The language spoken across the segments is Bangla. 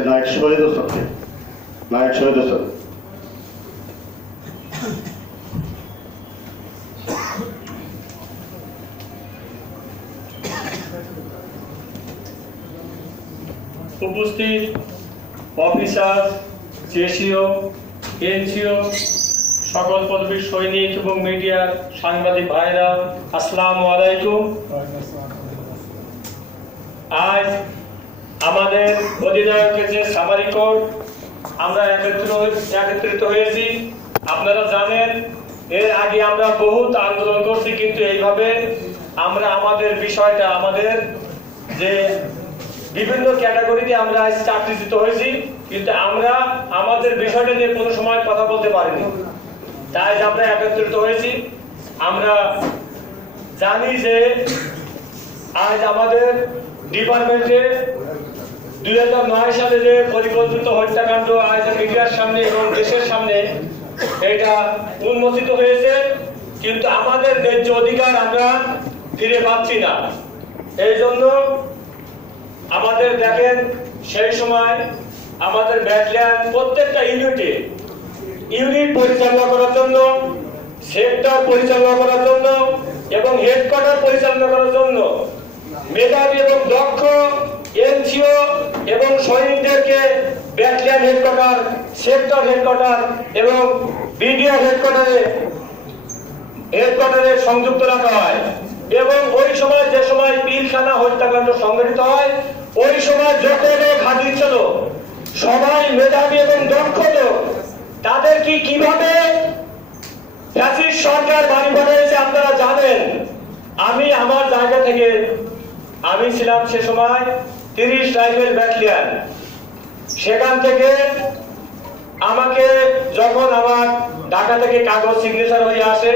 আছে নায়ক শহীদ হোসেনকে। নায়ক শহীদ হোসেন। উপস্থিত অফিসার, জেসিও, এনজিও, সকল পদবীর সৈনিক এবং মিডিয়ার সাংবাদিক ভাইরা, আসসালামু আলাইকুম। আজ আমাদের অধিনায়কের যে সামারি কোর্ট আমরা একত্রিত হয়েছি। আপনারা জানেন এর আগে আমরা বহুত আন্দোলন করছি, কিন্তু এইভাবে আমরা আমাদের বিষয়টা আমাদের যে বিভিন্ন ক্যাটাগরিতে আমরা আজ চাকরিচ্যুত হয়েছি, কিন্তু আমরা আমাদের বিষয়টা নিয়ে কোনো সময় কথা বলতে পারিনি। তাই আমরা একত্রিত হয়েছি। আমরা জানি যে আজ আমাদের ডিপার্টমেন্টে 2009 সালে যে পরিকল্পিত হত্যাকাণ্ড আজ মিডিয়ার সামনে এবং দেশের সামনে এটা উন্মোচিত হয়েছে, কিন্তু আমাদের ন্যায্য অধিকার আমরা ফিরে পাচ্ছি না। এই জন্য আমাদের দেখেন সেই সময় আমাদের ব্যাটালিয়ন প্রত্যেকটা ইউনিট পরিচালনা করার জন্য, সেক্টর পরিচালনা করার জন্য এবং হেডকোয়ার্টার পরিচালনা করার জন্য মেধাবী এবং দক্ষ এনজিও এবং সৈনিকদেরকে ব্যাটালিয়ন হেডকোয়ার্টার, সেক্টর হেডকোয়ার্টার এবং বিডিআর হেডকোয়ার্টারে সংযুক্ত রাখা হয়। এবং ওই সময় যে সময় পিলখানা হত্যাকাণ্ড সংঘটিত হয়, ওই সময় যত লোক হাজির ছিল সবাই মেধাবী এবং দক্ষ লোক। তাদের কিভাবে ফ্যাসিস্ট সরকার বাড়ি বানিয়েছে আপনারা জানেন। আমি আমার জায়গা থেকে আমি ছিলাম সে সময় 30 রাইফেল ব্যাটালিয়ন। সেখান থেকে আমাকে যখন আমার ঢাকা থেকে কাগজ সিগনেচার হয়ে আসে,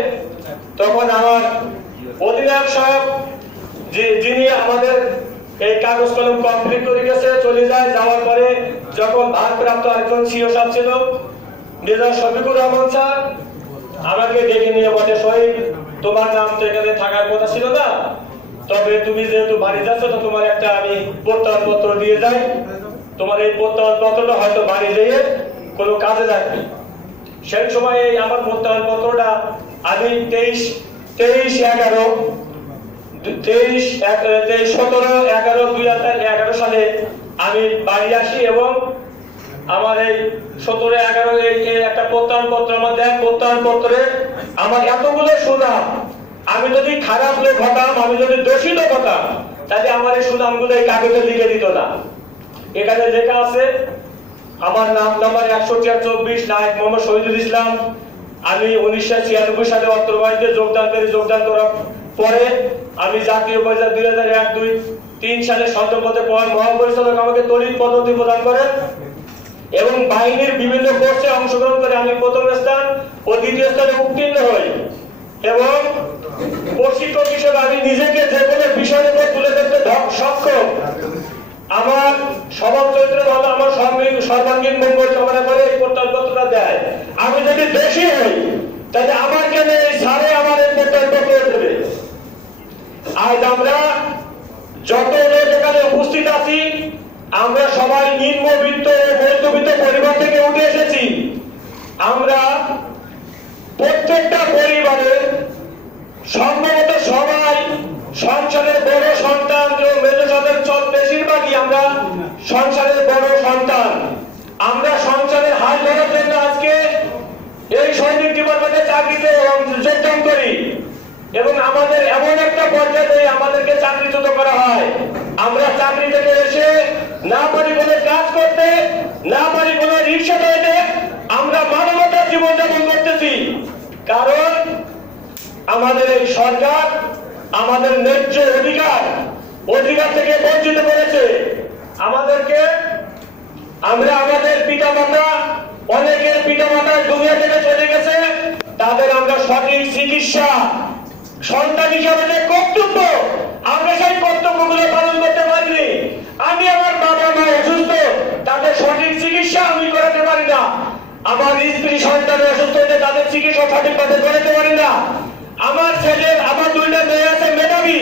তখন আমার অধিনায়ক সাহেব যিনি আমাদের এই কাগজ কলম কমপ্লিট করে গেছে চলে যায়। যাওয়ার পরে যখন ভারপ্রাপ্ত একজন সিও সাহেব ছিল মেজর শফিকুর রহমান স্যার আমাকে ডেকে নিয়ে বলে, শহীদ তোমার নাম তো এখানে থাকার কথা ছিল না, তবে তুমি যেহেতু বাড়ি যাচ্ছ তো তোমার একটা আমি প্রত্যয়ন পত্র দিয়ে যাই। তোমার এই প্রত্যয়ন পত্রটা হয়তো বাড়ি যেয়ে কোনো কাজে লাগবে। সেই সময় এই আমার প্রত্যয়ন পত্রটা আমি 17/11/2011 সালে আমি বাড়ি আসি এবং আমার এই 17/11 এই একটা প্রত্যয়ন পত্র আমার দেন। প্রত্যয়ন পত্রে আমার এতগুলো সুনাম, আমি যদি খারাপ লোক হতাম, আমি যদি দোষী লোক হতাম, তাহলে আমার এই সুনামগুলো এই কাগজে লিখে দিত না। এখানে লেখা আছে আমার নাম নাম্বার 124 নায়ক মোহাম্মদ শহীদুল ইসলাম। আমি 1996 সালে অত্র বাহিনীতে যোগদান করার পরে আমি জাতীয় পর্যায়ে 2001-2-3 সালে সপ্তম পদে মহাপরিচালক আমাকে তড়িৎ পদোন্নতি প্রদান করেন এবং বাহিনীর বিভিন্ন কোর্সে অংশগ্রহণ করে আমি প্রথম স্থান ও দ্বিতীয় স্থানে উত্তীর্ণ হই এবং প্রশিক্ষক হিসেবে আমি নিজেকে যে কোনো বিষয়ের উপর তুলে ধরতে সক্ষম। আমার স্বভাব চরিত্র ভালো, আমার সর্বাঙ্গীন মঙ্গল কামনা করে এই প্রত্যয়নপত্রটা দেয়। আমি যদি দোষী হই তাহলে আমার কেন এই সারে আমার এই প্রত্যয়নপত্র দেবে? আজ আমরা যত লোক এখানে উপস্থিত আছি, আমরা সবাই নিম্নবিত্ত ও মধ্যবিত্ত পরিবার থেকে উঠে এসেছি। আমরা প্রত্যেকটা পরিবারের সম্ভবত সবাই সংসারের বড় সন্তান, বেশিরভাগই আমরা সংসারের বড় সন্তান। আমরা সংসারের হাল ধরার জন্য আজকে এই সৈনিক ডিপার্টমেন্টে চাকরিতে যোগদান করি এবং আমাদের এমন একটা পর্যায়ে আমাদেরকে চাকরিচ্যুত করা হয়। আমরা চাকরি থেকে এসে না পারি কোনো কাজ করতে, না পারি কোনো রিক্সা চালাতে, আমরা মানবতার জীবনযাপন করতেছি। কারণ আমাদের এই সরকার আমাদের ন্যায্য অধিকার থেকে বঞ্চিত করেছে আমাদেরকে। আমরা আমাদের পিতামাতা, অনেকের পিতামাতা দুনিয়া থেকে চলে গেছে, তাদের আমরা সঠিক চিকিৎসা সন্তান হিসাবে যে কর্তব্য, আমরা সেই কর্তব্যগুলো পালন করতে পারিনি। আমি আমার বাবা মা অসুস্থ, তাদের সঠিক চিকিৎসা আমি করাতে পারি না। আমার স্ত্রী সন্তান অসুস্থ হলে তাদের চিকিৎসা সঠিকভাবে করাতে পারি না। আমার আমার 2টা মেয়ে আছে মেধাবী,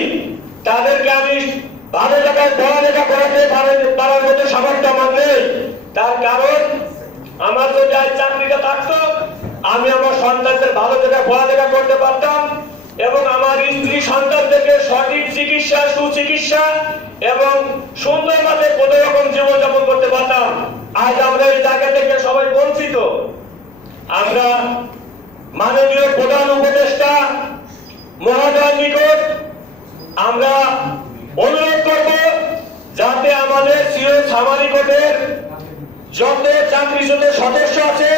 তাদেরকে আমি ভালো জায়গায় পড়ালেখা করাতে পারার মতো সামর্থ্য আমার নেই। তার কারণ আমার যদি আজ চাকরিটা থাকতো, আমি আমার সন্তানদের ভালো জায়গায় পড়ালেখা করতে পারতাম এবং আমার স্ত্রী সন্তানদেরকে সঠিক চিকিৎসা, সুচিকিৎসা এবং সুন্দরভাবে কোনো রকম জীবনযাপন করতে পারতাম। আজ আমরা এই জায়গা থেকে সবাই বঞ্চিত। আমরা মাননীয় প্রধান উপদেষ্টা মহোদয়ের নিকট আমরা অনুরোধ করব যাতে আমাদের সিও ছামালি কোর্টের যত চাকরিচ্যুত সদস্য আছে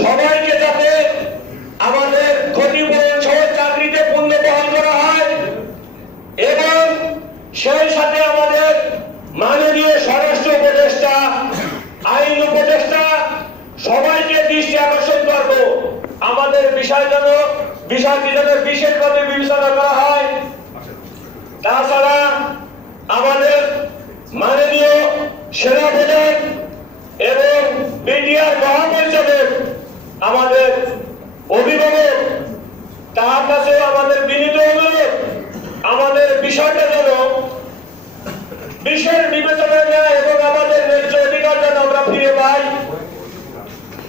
সবাইকে যাতে আমাদের ক্ষতিপূরণ সহ চাকরিতে পুনর্বহাল করা হয় এবং সেই সাথে আমাদের মাননীয় স্বরাষ্ট্র উপদেষ্টা, আইন উপদেষ্টা সবাইকে দৃষ্টি আকর্ষণ করব আমাদের বিষয়টি যেন বিশেষভাবে বিবেচনা করা হয়। তাছাড়া আমাদের মাননীয় সেনাপ্রধান এবং বিডিআর মহাপরিচালক আমাদের অভিভাবক, তার কাছে আমাদের বিনীত অনুরোধ আমাদের বিষয়টা যেন বিশেষ বিবেচনা নেয় এবং আমাদের ন্যায্য অধিকার যেন আমরা ফিরে পাই।